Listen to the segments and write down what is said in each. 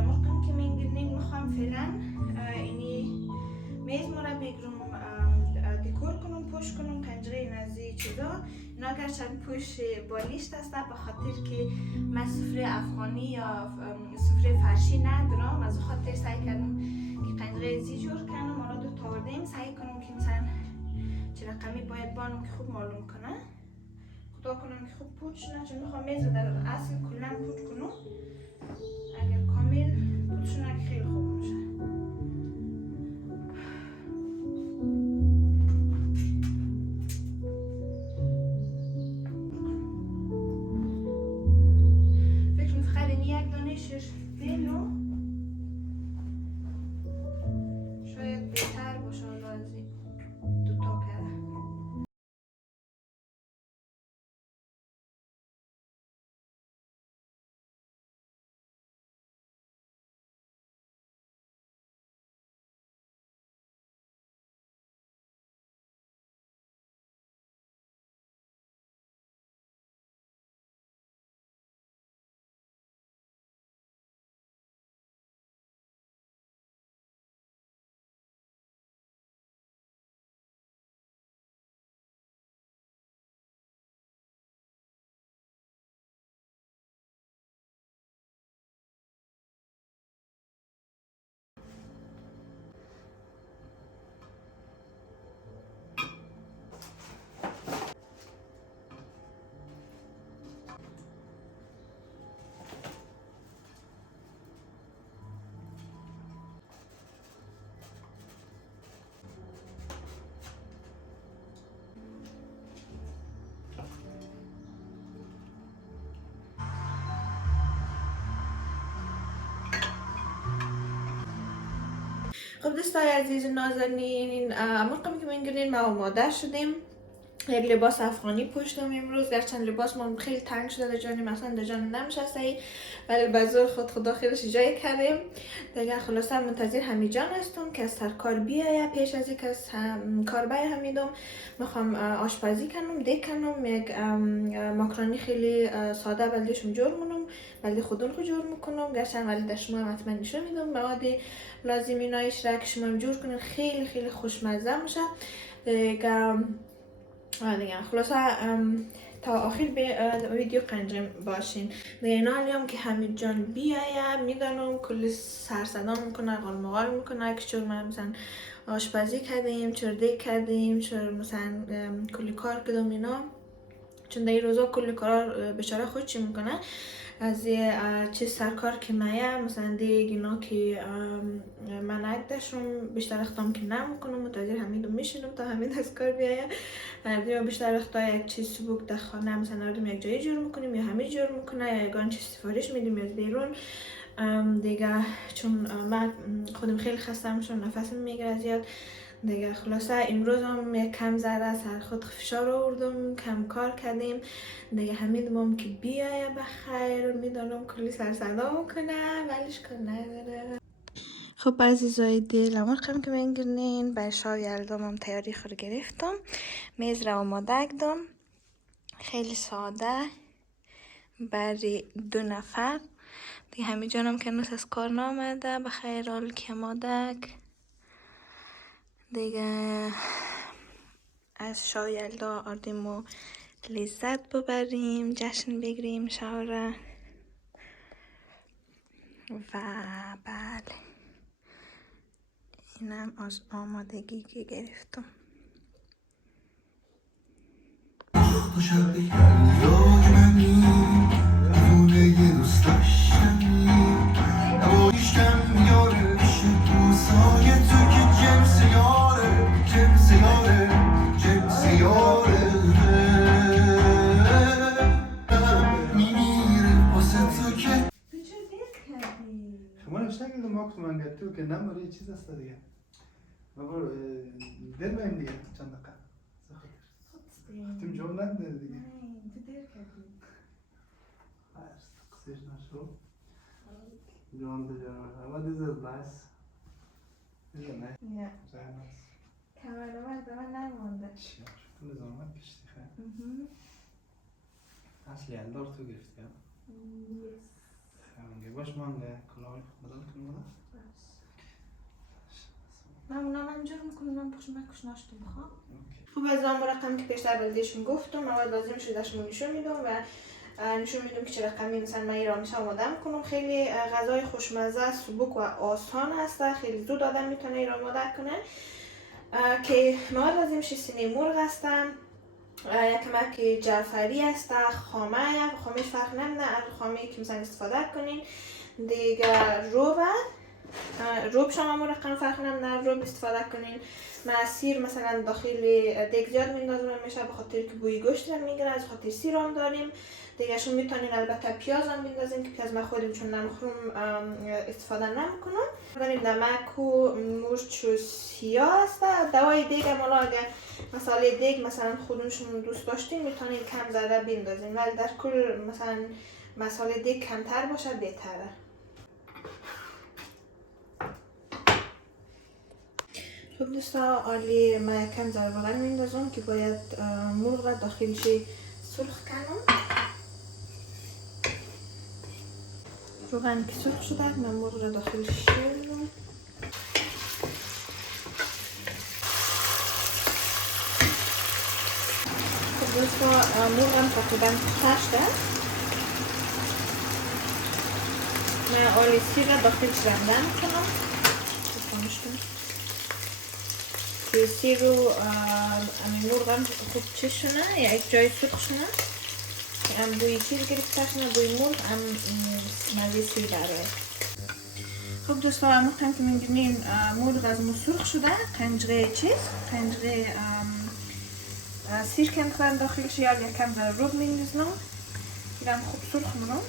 مرقم که میگیریم میخوام فعلا اینی میز ما را بگیرم دکور کنم، پوش کنم، پنجره نزی چیزا اینا گرچند پوش بالیشت است به خاطر که من سفره افغانی یا سفره فرشی ندارم، از خاطر سعی کردم که پنجره زی جور کنم. حالا دو تا آوردیم سعی کنم که مثلا چه رقمی باید بانم که خوب معلوم کنه، خدا کنم که خوب پوچ نه، چون میخوام میز رو در اصل کلا پوچ کنم. اگر کامل پوچ نه خیلی خوب میشه. فکر فقط این یک دانه شش دینو شاید بهتر باشه لازم دو تا کرده. خب دوستای عزیز نازنین، این مرقمی که میگیرین ما آماده شدیم. یک لباس افغانی پوشیدم امروز، گرچند لباس ما خیلی تنگ شده در جانی مثلا در جان نمیشسته، ولی بازار خود خدا خیرش جای کردیم دیگه. خلاصه منتظر حمیدجان هستم که از سر کار بیایه. پیش از اینکه از کار بیای حمیدم میخوام آشپزی کنم، دیگ کنم. یک ماکارونی خیلی ساده بلدیشم جور منم، بلدی خودم خود جور میکنم، گرچند ولی در شما حتما نشون میدم مواد لازم اینایش را که شما جور کنین، خیلی خیلی خوشمزه میشه دیگه. خلاصه تا آخر ویدیو قنجم باشین. دیگه هم که حمیدجان بیایه، میدانم کلی سرصدا میکنه، غالمغال میکنه که چون من مثلا آشپزی کردیم، چور دیگ کردیم، چور مثلا کلی کار کردم اینا، چون در این روزا کلی کار بیچاره خود چی میکنه از چه سرکار که مایه مثلا دیگه اینا که من عدشم بیشتر اختام که نمیکنم، منتظر حمید میشینم تا حمید از کار بیایه. یا بیشتر اختا یک چیز سبوک در خانه مثلا نردم یک جایی جور میکنیم یا حمید جور میکنه یا یگان چیز سفارش میدیم از بیرون دیگه. چون من خودم خیلی خسته میشم، نفسم میگیره زیاد دیگه. خلاصه امروز هم یک کم ذره سر خود فشار آوردم، کم کار کردیم دیگه. حمید مام که بیایه بخیر، میدانم کلی سر صدا میکنه ولیش کار نداره. خب عزیزای دل، مرقم که میگیرین بر شای یلدام تیاری خور گرفتم. میز را آماده کردم، خیلی ساده برای 2 نفر دیگه. همین جانم که نوست از کار نامده بخیر حال که آمادک دیگه. از شای یلدا آردیم و لذت ببریم، جشن بگیریم شاوره. و بله اینم از آمادگی که گرفتم. من گفتم که نماری چیز است دیگه. بابا دل من دیگه چند دقیقه. ختم جواب نده دیگه. نه تو دیر کردی. قصیش نشو. جوان دیگر. اما دیزل بس. دیزل نه. نه. زناس. کاملا زمان نمونده. چی؟ تو زمان کشتی خیلی. اصلی اندار تو گرفتی ها. Yes. خیلی باش من کلاه بدل کنم. من اونم همینجور میکنم من بخش ناشته بخوام. خب از آن رقم که پیشتر بلدیشون گفتم مواد لازم شده داشتم نشون میدم و نشون میدم که چه رقمی مثلا من را میشه آماده میکنم. خیلی غذای خوشمزه سبک و آسان هست، خیلی زود آدم میتونه این را آماده کنه. که مواد لازم شه سینه مرغ هستم، یک کمک جعفری هست، خامه فرق نمیده، خامه که مثلا استفاده کنین دیگه. روب شما مرقم فرق نمیده، روب استفاده کنین. من سیر مثلا داخل دیگ زیاد میندازم میشه به خاطر که بوی گوشت رو میگیره، از خاطر سیر هم داریم دیگه. شما میتونین البته پیاز هم بندازین که پیاز من خودم چون نمخروم استفاده نمیکنم. داریم نمک و مرچ و سیاه هست. دوای دیگ هم اگه مساله دیگ مثلا خودمشون دوست داشتین میتونین کم زده بندازین، ولی در کل مثلا مساله دیگ کمتر باشه بهتره. خب دوستا عالی، من کم ذره میندازم که باید مرغ را داخلش سرخ کنم. روغن که سرخ شده من مرغ را داخلش شیرم. خب دوستا مرغم تقریبا پخته شده. من آلی سیر را داخلش رنده میکنم. که سیر رو مرغم خوب چشونه یا یک جای سرخ شونه که هم بوی چیز گرفته شونه، بوی مرغ هم مزه سیر داره. خب دوستا همونطور که میبینین مرغ از ما سرخ شده. قنجره سیر کم کنم داخلش یا یکم در روب میندازم که هم خوب سرخ میرم.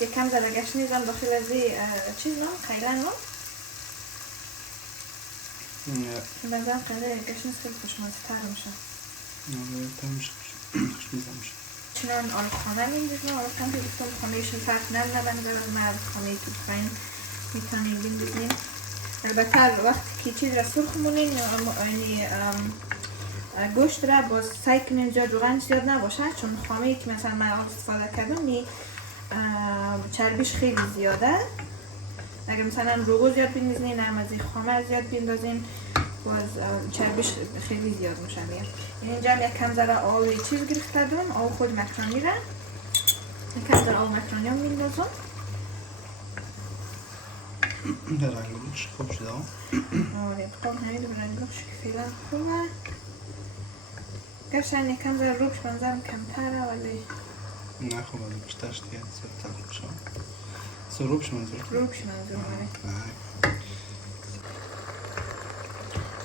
یکم زده گشت میزم داخل از چیز نام قیلن نام بزن قیله گشت نیست خیلی خوشمزه تر میشه. چنان آلخانه میندازم. آلخانه که گفتم خانهشون فرق نمیده بنظرم من خانه که بخواین میتونین بندازین. البته وقتی که چیز را سرخ مونین یعنی گوشت را باز سعی کنین زیاد روغن زیاد نباشه، چون خامه که مثلا من استفاده کردم چربیش خیلی زیاده. اگر مثلا روغن زیاد بندازین هم از خامه زیاد بندازین باز چربیش خیلی زیاد میشه. اینجا هم یک کم ذره آب چیز گرفته دارم، آب خود مکرونی را یک کم ذره آب مکرونی هم میندازم. در رنگش خوب شده آره خوب نمیدونم رنگش که فعلا خوبه. گرچه یک کم ذره روبش منظرم کمتره ولی نه خوب از بیشترش دیگه زیادتر میشه. روبش منظورم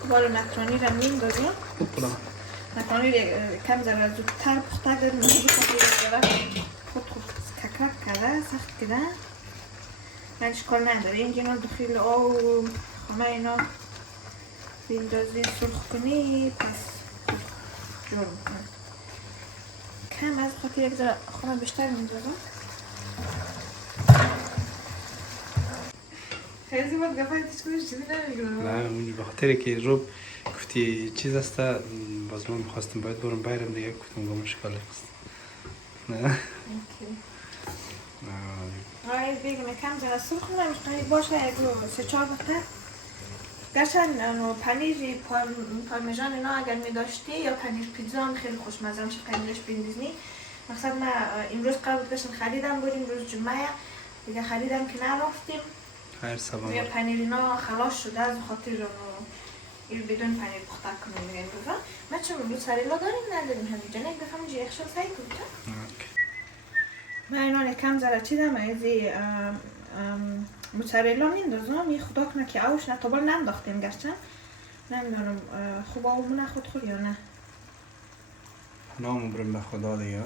بالا مکرونی را میندازم. مکرونی را کم ذره زودتر پخته کردم خود ککک کرده سخت کرده من اشکال نداره. اینجا داخل آب و خامه اینا بیندازی سرخ کنی پس جور میکنه. کم از خاطر یک ذره خامه بیشتر میندازم. خیلی زیباد گفت هیچ چیزی نمیگم. نه اونی به خاطر که روب گفتی چیز است باز من میخواستم باید برم بیرم دیگه گفتم با مشکل است. نه آره بگم کم ذره سرخ نمیشه باشه یک رو 3-4 وقته. گرچه پنیر پارمیزان اینا اگر میداشتی یا پنیر پیتزا هم خیلی خوشمزه میشه پنیرش بندازی. مقصد من امروز قرار بود داشتم خریدم بودیم روز جمعه دیگه خریدم که نرفتیم. خیر سبا دیگه پنیر اینا خلاص شده از خاطر این بدون پنیر پخته کنیم دیگه امروز. ما چون موتزارلا داریم نداریم همینجا نه یک دفعه اینجا یخشل سعی کنیم. من اینا کم ذره چیدم از موتزارلا میندازم. یه خدا کنه که اوش نه تا بال ننداختیم گرچه نمیدونم خوب آمونه خود یا نه. نامو برم به خدا دیگه.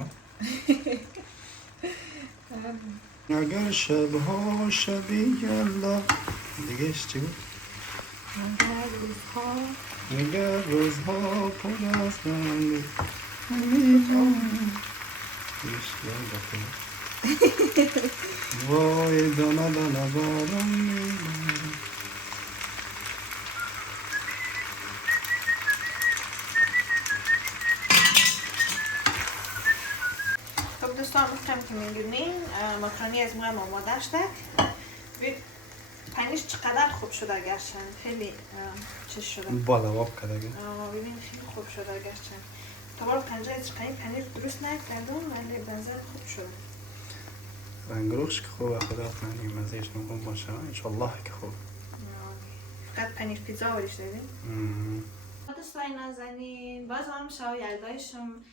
اگر شبها شبی الله دیگهش چی بود؟ اگر روزها پر از غم اشتیاق داخل وای دانا دانا بارم میبارم. خب دوستان گفتم که میگونین ماکارونی از ما آماده شده. پنیرش چقدر خوب شده گرچند خیلی چیز شده بالا واب کرده ببین خیلی خوب شده گرچند تا بار پنجه از پنیر درست نکردم ولی بنظر خوب شده. رنگ روش که خوبه خدا کنی مزیش نگون باشه انشالله که خوب. فقط پنیر پیتزا وریش دادیم. دوستای نازنین باز هم شب یلدایشم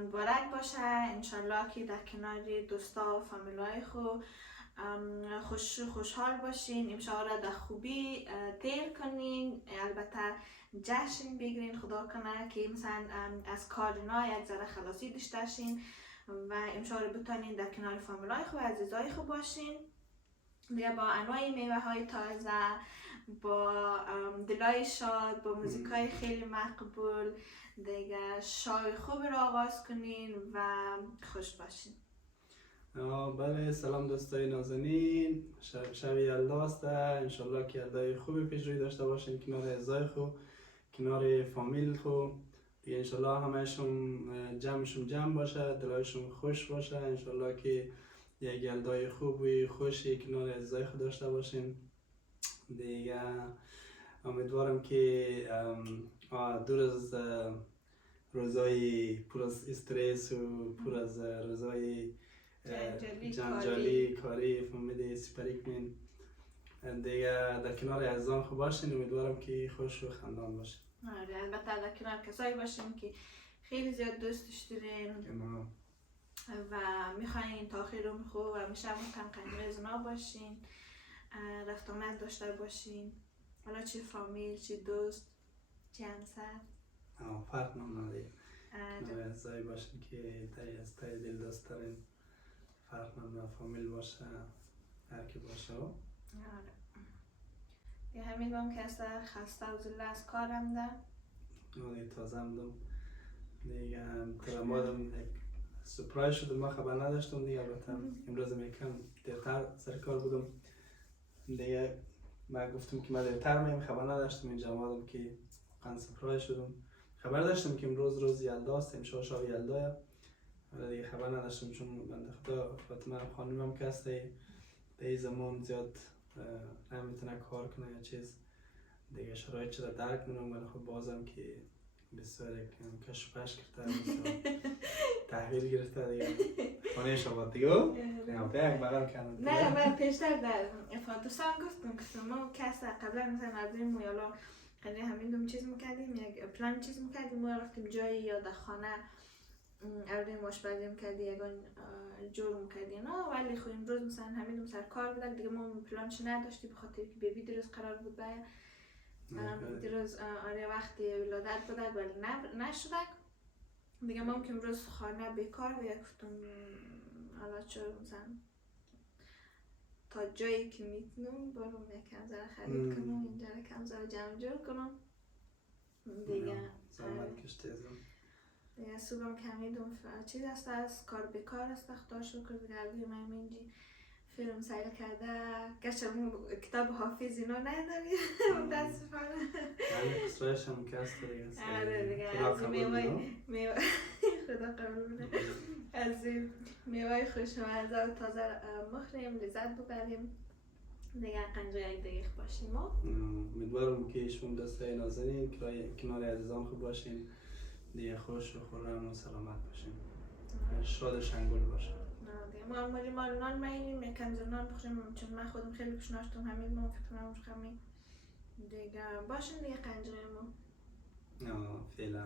مبارک باشه. انشالله که در کنار دوستا و فامیلای خود خوشحال باشین. امشب در خوبی تیر کنین. البته جشن بگیرین. خدا کنه که مثلا از کارینا یک ذره خلاصی داشته شین و امشب بتونین در کنار فامیلای خود عزیزای خود باشین دیگه با انواع میوه های تازه، با دلای شاد، با موزیکای خیلی مقبول دیگه شای خوب را آغاز کنین و خوش باشین. بله سلام دوستای نازنین، شب یلداست. انشالله که یلدای خوبی پیش روی داشته باشین کنار اعزای خو، کنار فامیل خو دیگه. انشالله همهشون جمع باشه، دلایشون خوش باشه. انشالله که یک یلدای خوبی خوشی کنار اعزای خود داشته باشین دیگه. امیدوارم که دور از روزای پر از استرس و پر از روزای جنجالی کاری فهمیده سپری کنین دیگه، در کنار عزیزان خوب باشین. امیدوارم که خوش و خندان باشین. البته در کنار کسایی باشین که خیلی زیاد دوستش دارین و میخواین تا آخر عمر خود همیشه قنقنی زنا باشین، رفت آمد داشته باشین، حالا چه فامیل، چه دوست، چه همسر، فرق نمیکنه. کنار عزیزایی باشین که از تای دل دوست دارین. فرق نمیکنه فامیل باشه هر کی باشه. یه همین بام که اصلا خسته و زله از کارم ده تازه هم دم دیگه ترمادم سپرایز شدم. ما خبر نداشتم دیگه. البته امروز میکم دیرتر سر کار بودم دیگه. من گفتم که من دیرتر میم، خبر نداشتم. اینجا آمدم که واقعا سپرایز شدم. خبر داشتم که امروز روز یلداست، امشب شب یلداه، ولی دیگه خبر نداشتم چون بنده خدا فاطمه خانومم که هست در زمان زیاد نمیتونه کار کنه یا چیز دیگه، شرایط چرا درک میکنم. ولی خب بازم که بسیار کش و پش کرده، تحویل گرفته دیگه. خانه شما دیگه یک بغل کردم. نه من پیشتر در فاتوسان گفتم ما کسی قبلا مثلا از این مویالا خیلی همین دوم چیز میکردیم، یک پلان چیز میکردیم ما رفتیم جایی یا در خانه اولین ماشپزی میکردی یگان جور میکردی نه. ولی خب امروز مثلا همین دوم سر کار بودن دیگه، ما پلانش نداشتی به خاطر که بیبی دیروز قرار بود باید دیروز آره وقتی ولادت بودن ولی نشده دیگه. ما که امروز خانه بیکار دیگه گفتم حالا چه مثلا تا جایی که میتونم برم یکم ذره خرید کنم، اینجا کم ذره جمع جور کنم دیگه. زحمت کشته ازم دیگه صبحم کمیدم چیز است از کار بیکار است. خدا شکر دیگه من اینجی فیلم سیل کرده گرچه کتاب حافظ اینا نداری متاسفانه. همه کسرایش هم کست دیگه. آره دیگه از میوه خدا قبول بده. از میوه خوشمزه و تازه مخوریم، لذت ببریم دیگه. قنجه یک دقیق باشیم. امیدوارم که شما دستای نازنین کنار عزیزان خوب باشین دیگه، خوش و خورم و سلامت باشین، شاد و شنگول باشین. ما نان میریم یکم زیر نان بخوریم چون من خودم خیلی پیش ناشتم همین ما فکر کنم خمین دیگه باشین دیگه قنجه ما فعلا.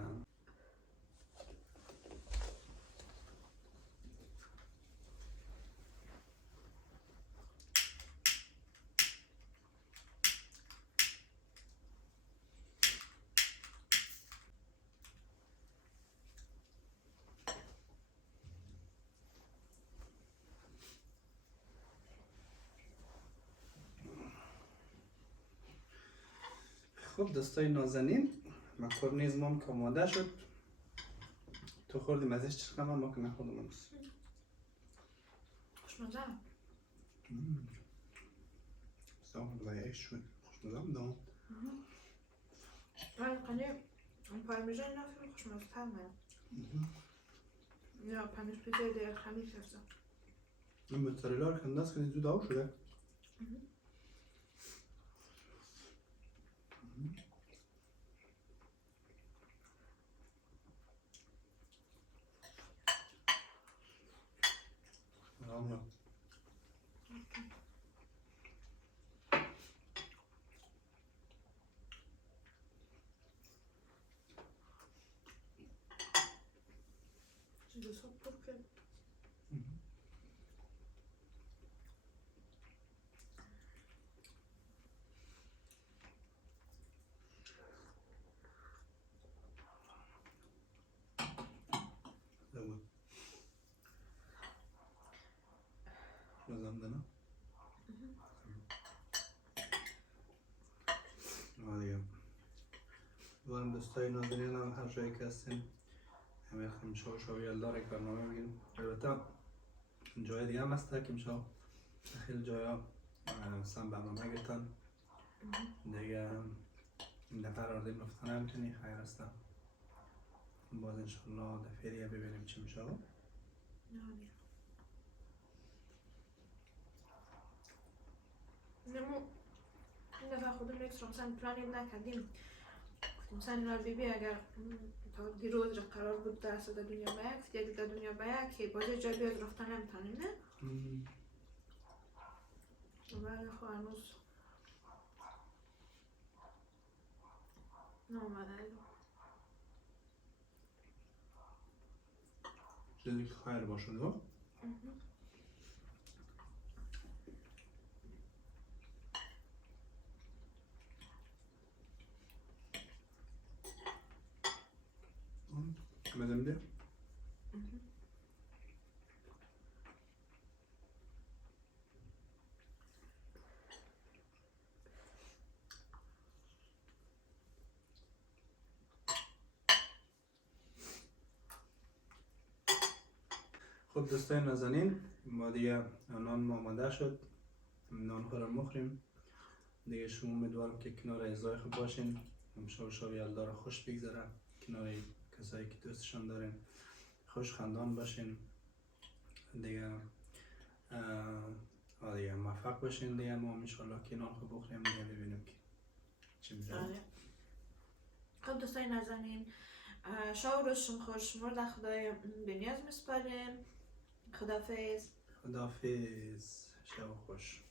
خب دوستای نازنین، مکرونی از ما که آماده شد. تو خوردیم ازش چقدر؟ ما که نخوردم. خوشمزه. سام ضایعش شد. خوشمزه بودم. من قنی پارمیزان نفیم خوشمزه تر من. یا پنیر پیزای دیگر خمیس هستم. این موتزارلا رو کنداز کنید زود آب شده. چیزی سب پر کرد. زود. خوشمزه نه؟ دیگه. دوام دوستای نازنینم هر جایی که هستین همه خمشا و شاویلدار یک برنامه بگیم. البته جای دیگه هم هست که میشه خیلی جایا سم برنامه گرفتن دیگه این دفعه را دیم رفتن هم کنی خیر هستم باز انشالله دفعه دیگه ببینیم چی میشه. نمو این دفعه خودم یک مثلا پلانیم نکردیم. مثلا اینا بی بی اگر تا دیروز را قرار بود درس در دنیا بیاک یا در دنیا بیاک که بازه جای بیاد رفتن نمیتونیم نه؟ ولی خب هنوز نامده چیزی که خیر باشه دو مزه میده؟ خب دوستای نازنین ما دیگه نان آماده شد نان خورم مخوریم دیگه شما امیدوارم که کنار اعضای خوب باشین شاوی یلدار خوش بگذره کنار کسایی که دوستشان دارین خوش خندان باشین دیگه دیگه موفق باشین دیگه ما انشالله که نان خوب بخوریم دیگه ببینیم که چی میشه. خب دوستای نازنین شب و روزشون خوش مورد خدای بنیاز میسپاریم. خدافظ. خدافظ شب خوش.